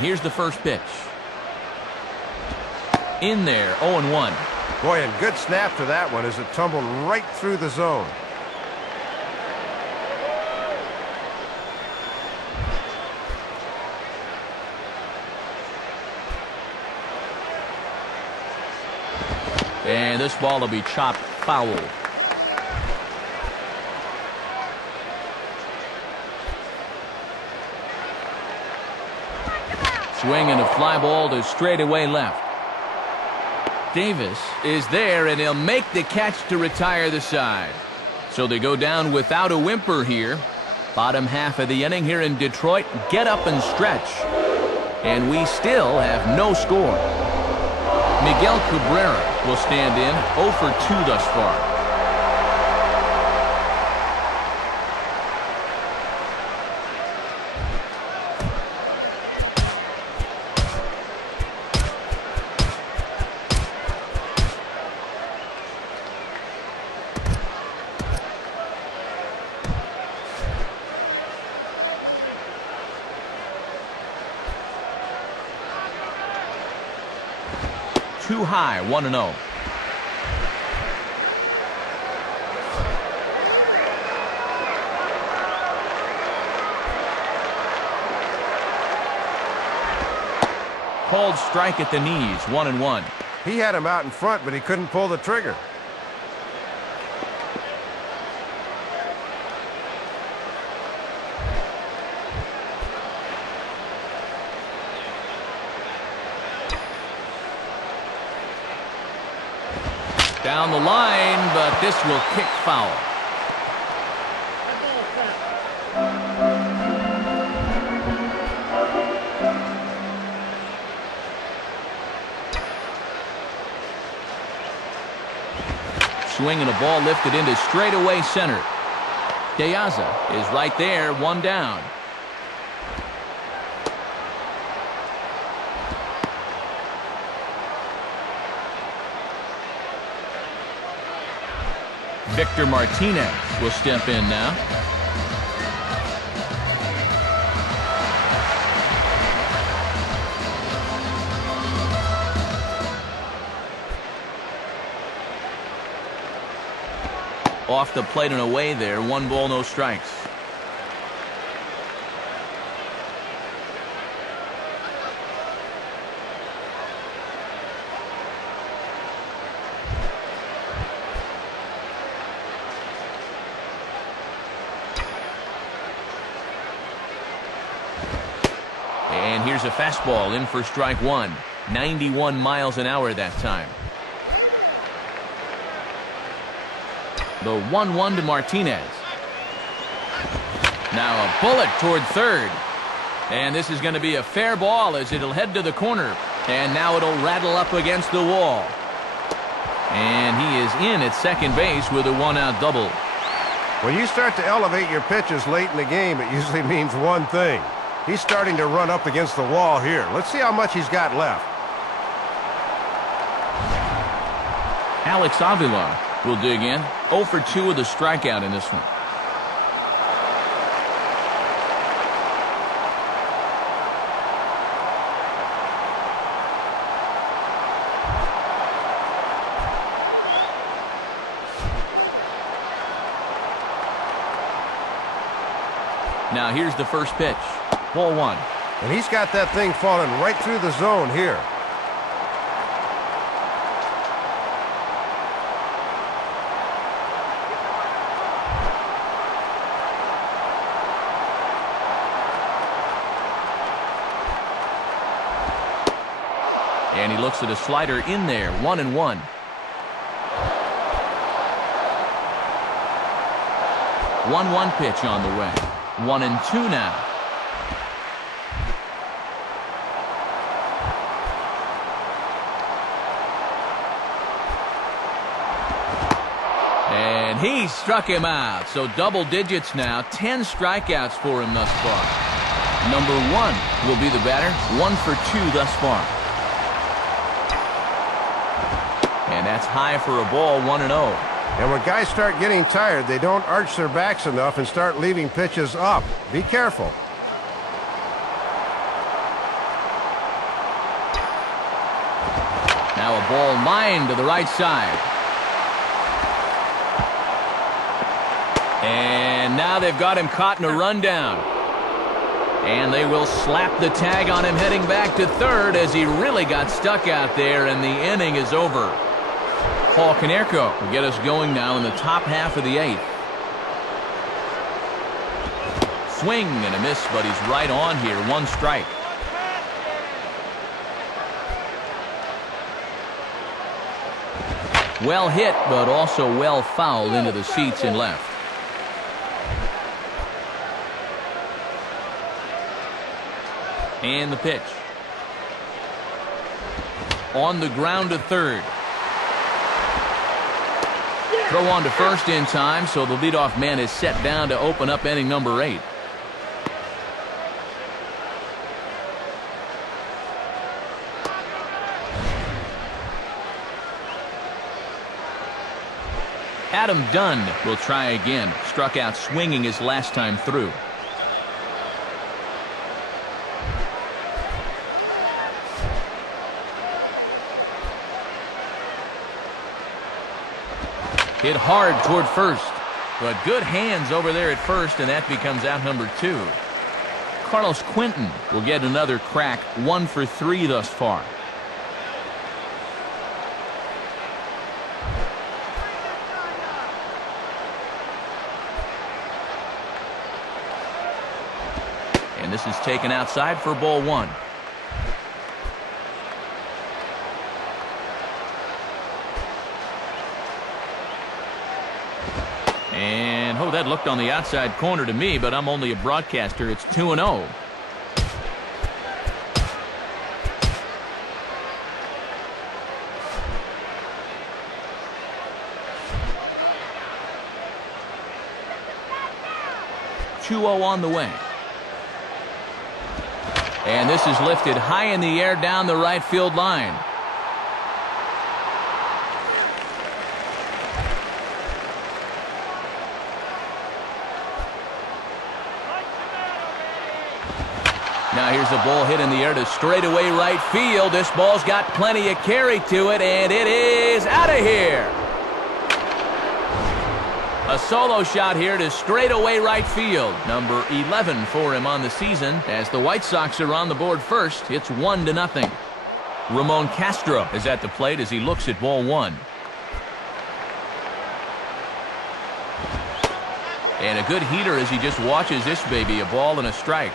Here's the first pitch. In there, 0-1. Boy, and good snap to that one as it tumbled right through the zone. And this ball will be chopped foul. Swing and a fly ball to straightaway left. Davis is there, and he'll make the catch to retire the side. So they go down without a whimper here. Bottom half of the inning here in Detroit. Get up and stretch. And we still have no score. Miguel Cabrera will stand in, 0 for 2 thus far. Too high, 1-0. Called strike at the knees, 1-1. He had him out in front, but he couldn't pull the trigger. Down the line, but this will kick foul. That ball foul. Swing and a ball lifted into straightaway center. Deaza is right there, one down. Victor Martinez will step in now. Off the plate and away there. 1 ball, no strikes. And here's a fastball in for strike 1. 91 miles an hour that time. The 1-1 to Martinez. Now a bullet toward third. And this is going to be a fair ball as it'll head to the corner. And now it'll rattle up against the wall. And he is in at second base with a 1-out double. When you start to elevate your pitches late in the game, it usually means one thing. He's starting to run up against the wall here. Let's see how much he's got left. Alex Avila will dig in. 0 for 2 with a strikeout in this one. Now here's the first pitch. Ball 1. And he's got that thing falling right through the zone here. And he looks at a slider in there. 1-1. One pitch on the way. 1-2 now. And he struck him out. So double digits now. 10 strikeouts for him thus far. Number 1 will be the batter. 1 for 2 thus far. And that's high for a ball. 1-0. And when guys start getting tired, they don't arch their backs enough and start leaving pitches up. Be careful. Now a ball lined to the right side. And now they've got him caught in a rundown. And they will slap the tag on him heading back to third as he really got stuck out there, and the inning is over. Paul Konerko will get us going now in the top half of the 8th. Swing and a miss, but he's right on here. 1 strike. Well hit, but also well fouled into the seats in left. And the pitch. On the ground to third. Throw on to first in time, so the leadoff man is set down to open up inning number 8. Adam Dunn will try again. Struck out swinging his last time through. Hit hard toward first, but good hands over there at first, and that becomes out number 2. Carlos Quentin will get another crack. 1 for 3 thus far. And this is taken outside for ball 1. And, oh, that looked on the outside corner to me, but I'm only a broadcaster. It's 2-0. On the way. And this is lifted high in the air down the right field line. Now here's a ball hit in the air to straightaway right field. This ball's got plenty of carry to it, and it is out of here. A solo shot here to straightaway right field. Number 11 for him on the season. As the White Sox are on the board first, it's 1-0. Ramon Castro is at the plate as he looks at ball one. And a good heater as he just watches this baby, a ball and a strike.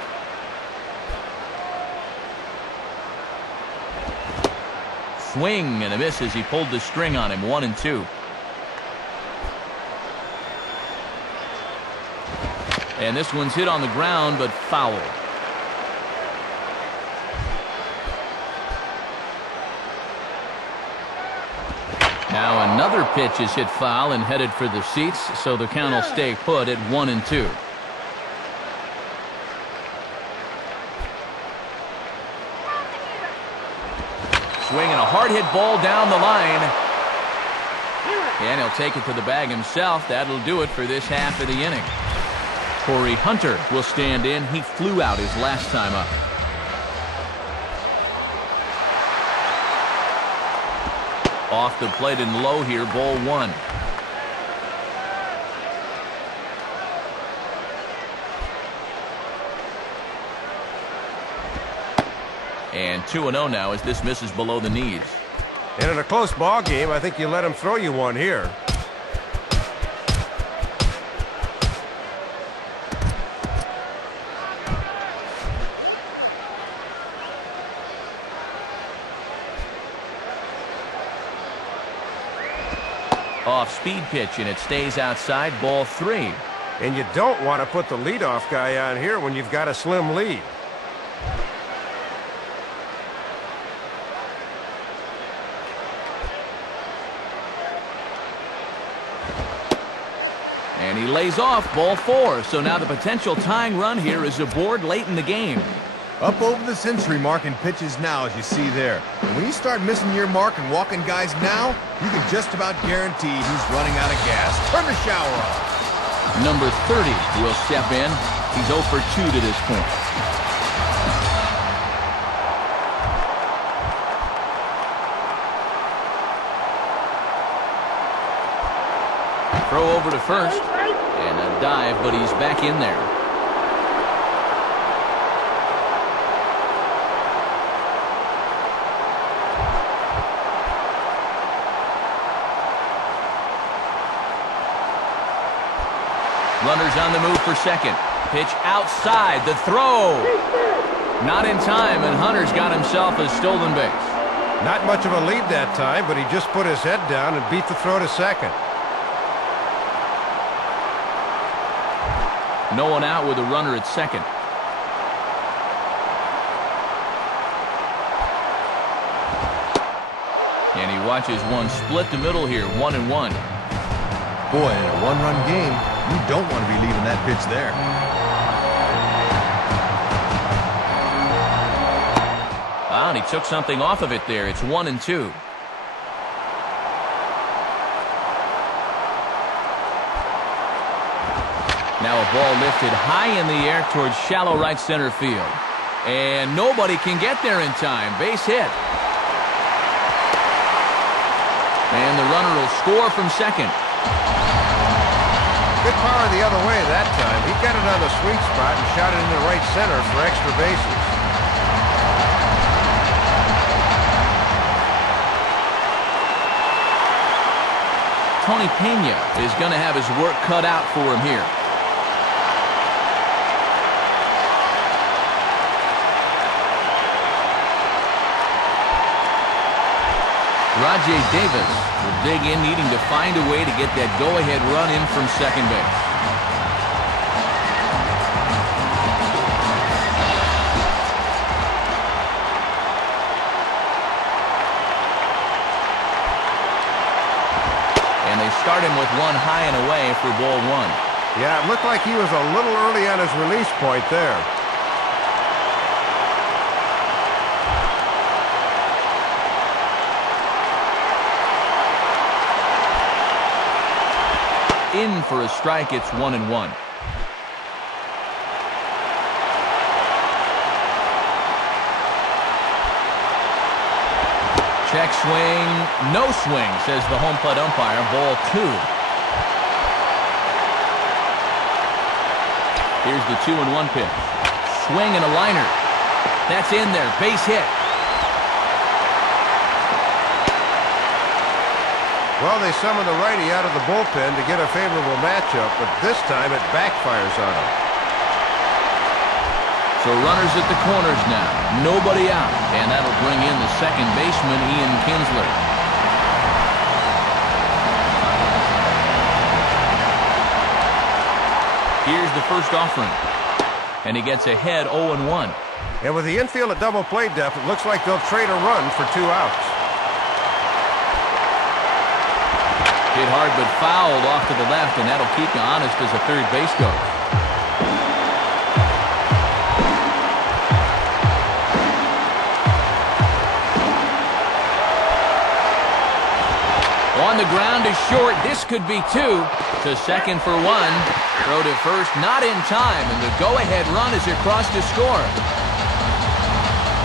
Swing and a miss as he pulled the string on him, 1-2. And this one's hit on the ground, but foul. Now another pitch is hit foul and headed for the seats, so the count will stay put at 1-2. Swinging a hard hit ball down the line. And he'll take it to the bag himself. That'll do it for this half of the inning. Torii Hunter will stand in. He flew out his last time up. Off the plate and low here, ball one. And 2-0 now as this misses below the knees. And in a close ball game, I think you let him throw you one here. Off-speed pitch, and it stays outside, ball three. And you don't want to put the leadoff guy on here when you've got a slim lead. And he lays off, ball four. So now the potential tying run here is aboard late in the game. Up over the century mark in pitches now, as you see there. And when you start missing your mark and walking guys now, you can just about guarantee he's running out of gas. Turn the shower on. Number 30 will step in. He's 0 for 2 to this point. Throw over to first. And a dive, but he's back in there. Runners on the move for second. Pitch outside. The throw. Not in time, and Hunter's got himself a stolen base. Not much of a lead that time, but he just put his head down and beat the throw to second. No one out with a runner at second. And he watches one split the middle here, 1-1. Boy, in a one-run game, you don't want to be leaving that pitch there. Ah, and he took something off of it there. It's 1-2. Now a ball lifted high in the air towards shallow right center field. And nobody can get there in time. Base hit. And the runner will score from second. Good power the other way that time. He got it on the sweet spot and shot it into right center for extra bases. Tony Pena is going to have his work cut out for him here. Rajay Davis will dig in, needing to find a way to get that go-ahead run in from second base. And they start him with one high and away for ball one. Yeah, it looked like he was a little early on his release point there. In for a strike, it's 1-1. Check swing, no swing, says the home plate umpire. Ball two. Here's the 2-1 pitch. Swing and a liner. That's in there. Base hit. Well, they summoned the righty out of the bullpen to get a favorable matchup, but this time it backfires on him. So runners at the corners now. Nobody out. And that'll bring in the second baseman, Ian Kinsler. Here's the first offering. And he gets ahead 0-1. And with the infield at double play depth, it looks like they'll trade a run for 2 outs. Hit hard but fouled off to the left, and that'll keep you honest as a third base coach. On the ground is short. This could be 2. To second for 1. Throw to first, not in time, and the go-ahead run is across to score.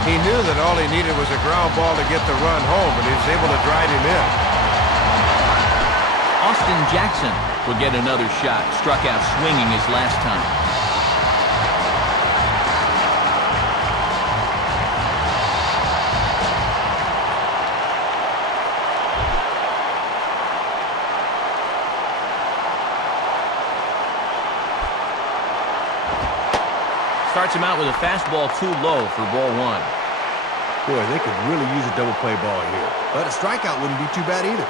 He knew that all he needed was a ground ball to get the run home, and he was able to drive him in. Austin Jackson will get another shot. Struck out swinging his last time. Starts him out with a fastball too low for ball one. Boy, they could really use a double play ball here. But a strikeout wouldn't be too bad either.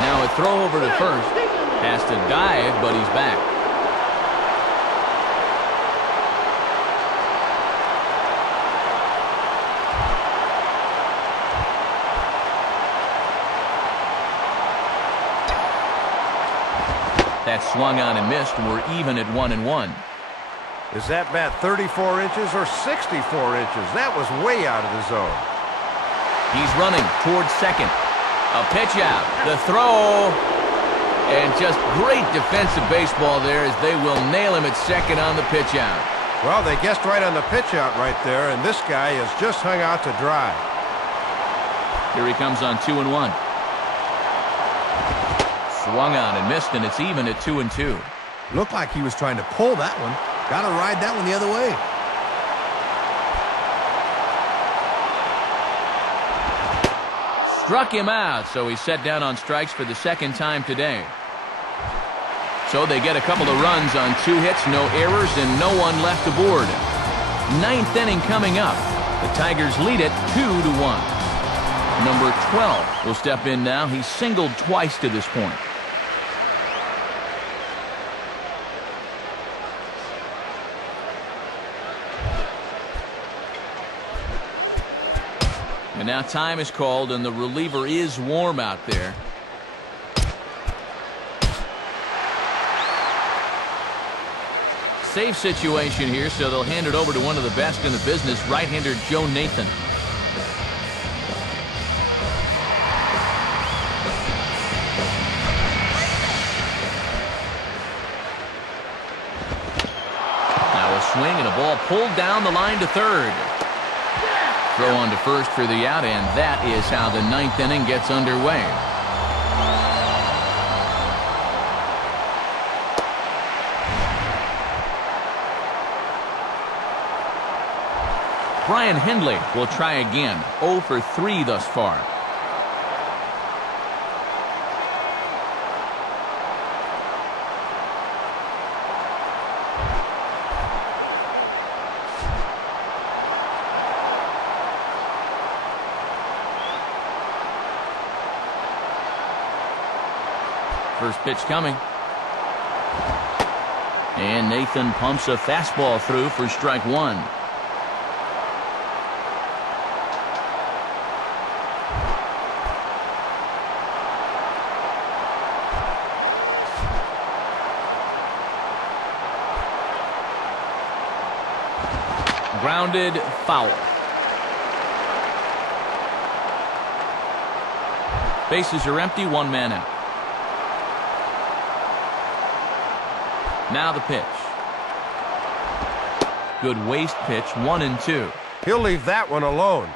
Now a throw over to first. Has to dive, but he's back. That swung on and missed. We're even at 1-1. Is that bat 34 inches or 64 inches? That was way out of the zone. He's running towards second. A pitch out. The throw. And just great defensive baseball there as they will nail him at second on the pitch out. Well, they guessed right on the pitch out right there, and this guy has just hung out to dry. Here he comes on 2-1. Swung on and missed, and it's even at 2-2. Looked like he was trying to pull that one. Got to ride that one the other way. Struck him out, so he's set down on strikes for the second time today. So they get a couple of runs on 2 hits, no errors, and no one left aboard. 9th inning coming up. The Tigers lead it 2-1. Number 12 will step in now. He's singled twice to this point. And now time is called, and the reliever is warm out there. Safe situation here, so they'll hand it over to one of the best in the business, right-hander Joe Nathan. Now a swing and a ball pulled down the line to third. Throw on to first for the out, and that is how the 9th inning gets underway. Brian Hindley will try again. 0 for 3 thus far. First pitch coming. And Nathan pumps a fastball through for strike one. Grounded foul. Bases are empty, one man out. Now the pitch. Good waste pitch, 1-2. He'll leave that one alone.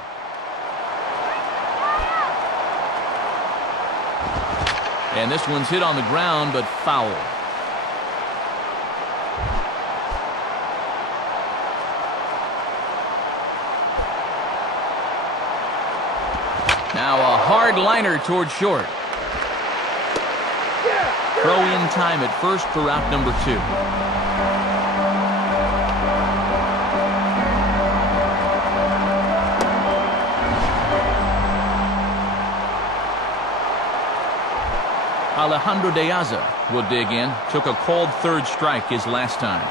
And this one's hit on the ground, but foul. Now a hard liner toward short. Throw in time at first for out number 2. Alejandro De Aza will dig in. Took a called third strike his last time.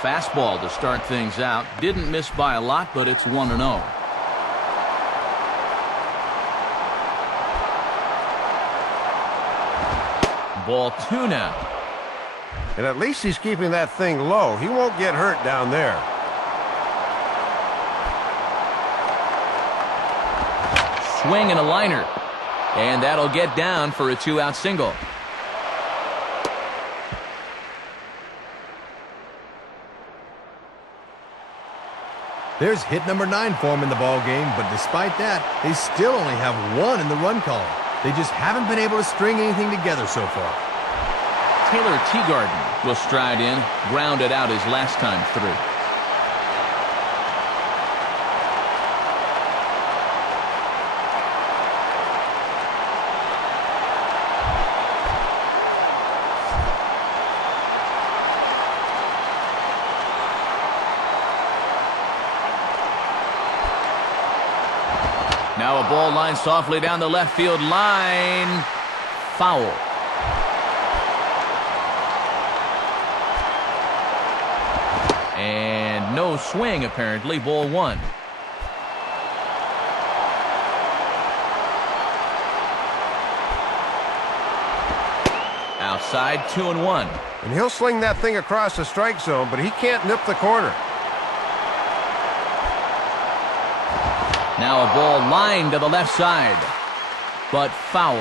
fastball to start things out. Didn't miss by a lot, but it's 1-0. Ball 2 now. And at least he's keeping that thing low. He won't get hurt down there. Swing and a liner. And that'll get down for a 2-out single. There's hit number 9 for him in the ball game, but despite that, they still only have 1 in the run column. They just haven't been able to string anything together so far. Taylor Teagarden will stride in, grounded out his last time through. Now a ball lined softly down the left field line. Foul. And no swing, apparently. Ball 1. Outside, 2-1. And he'll sling that thing across the strike zone, but he can't nip the corner. Now a ball lined to the left side, but foul.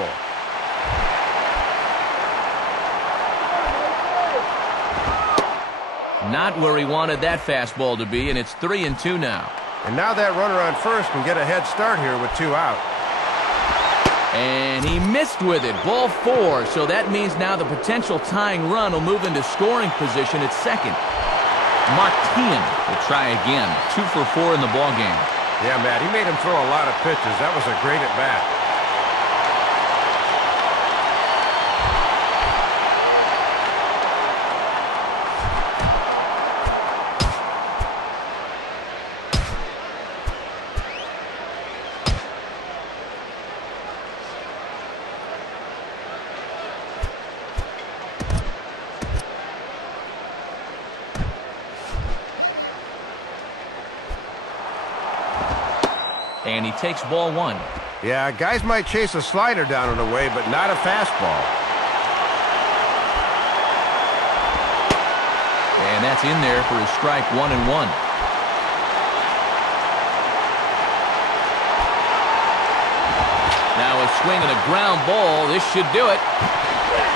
Not where he wanted that fastball to be, and it's 3-2 now. And now that runner on first can get a head start here with 2 out. And he missed with it. Ball 4, so that means now the potential tying run will move into scoring position at second. Martin will try again. 2 for 4 in the ballgame. Yeah, Matt, he made him throw a lot of pitches. That was a great at-bat. And he takes ball 1. Yeah, guys might chase a slider down and away, but not a fastball. And that's in there for his strike 1-1. Now a swing and a ground ball. This should do it.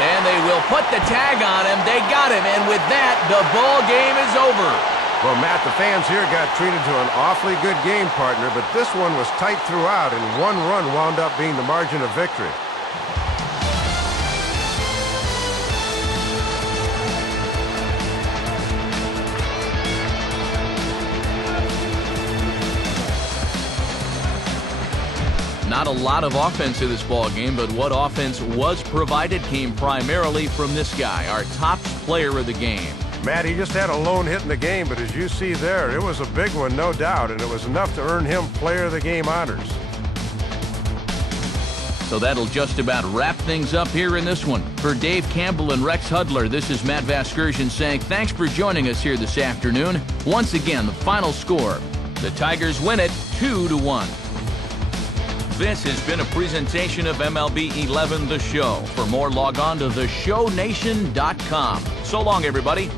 And they will put the tag on him. They got him. And with that, the ball game is over. Well, Matt, the fans here got treated to an awfully good game, partner, but this one was tight throughout, and 1 run wound up being the margin of victory. Not a lot of offense in this ball game, but what offense was provided came primarily from this guy, our top player of the game. Matt, he just had a lone hit in the game, but as you see there, it was a big one, no doubt, and it was enough to earn him player of the game honors. So that'll just about wrap things up here in this one. For Dave Campbell and Rex Hudler, this is Matt Vasgersian saying thanks for joining us here this afternoon. Once again, the final score. The Tigers win it 2-1. This has been a presentation of MLB 11 The Show. For more, log on to theshownation.com. So long, everybody.